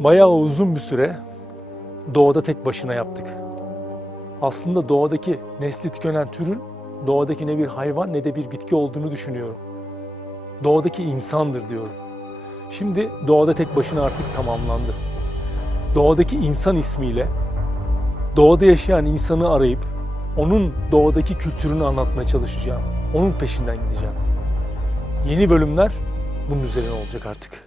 Bayağı uzun bir süre doğada tek başına yaptık. Aslında doğadaki nesli tükenen türün doğadaki ne bir hayvan ne de bir bitki olduğunu düşünüyorum. Doğadaki insandır diyorum. Şimdi doğada tek başına artık tamamlandı. Doğadaki insan ismiyle doğada yaşayan insanı arayıp onun doğadaki kültürünü anlatmaya çalışacağım. Onun peşinden gideceğim. Yeni bölümler bunun üzerine olacak artık.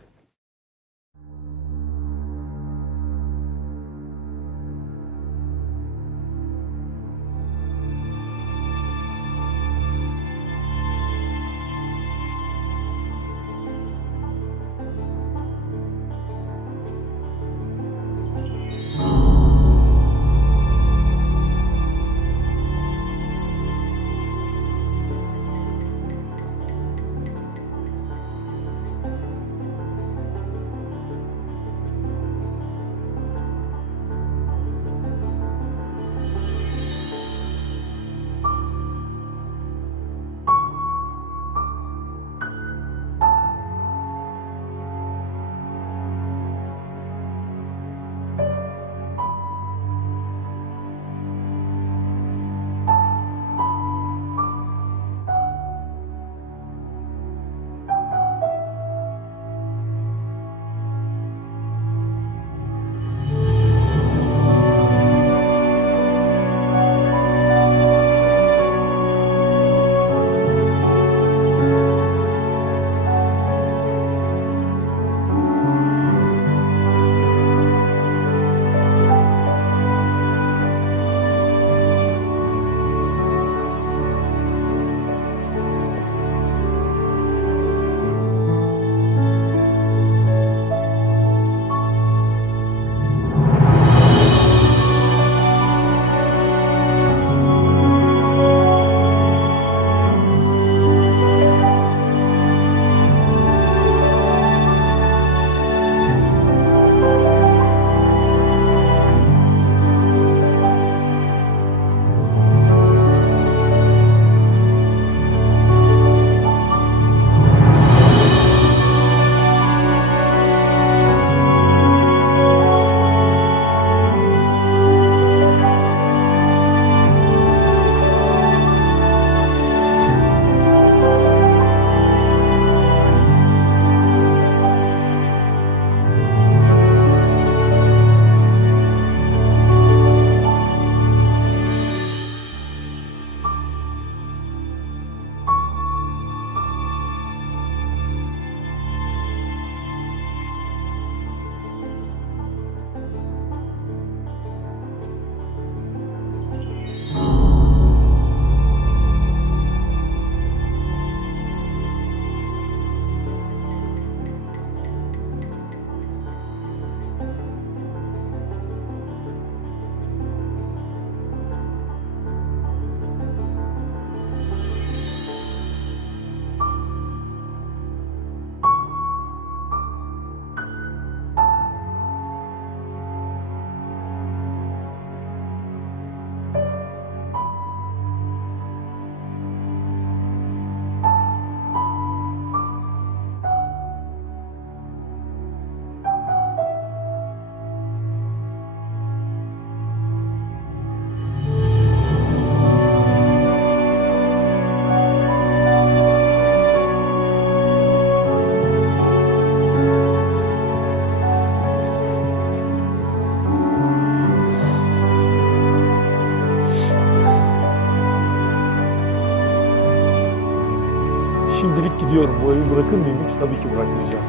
Şimdilik gidiyorum. Bu evi bırakır mıyım hiç? Tabii ki bırakmayacağım.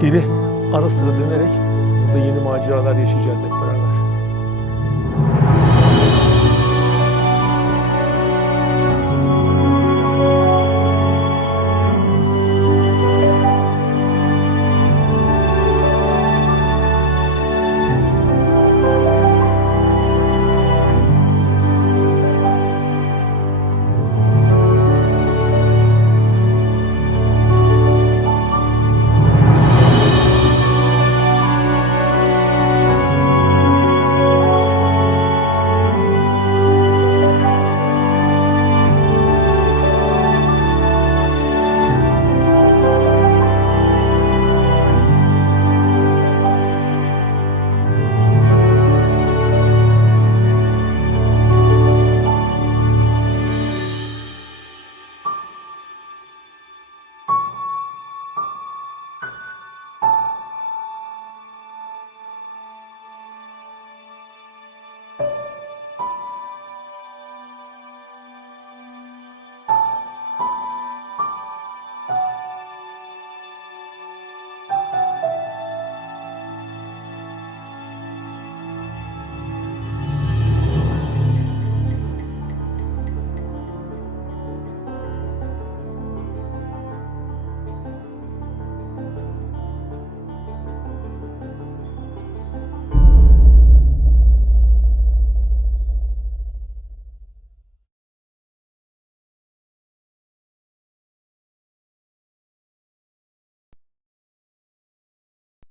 Geri ara sıra dönerek burada yeni maceralar yaşayacağız hep beraber.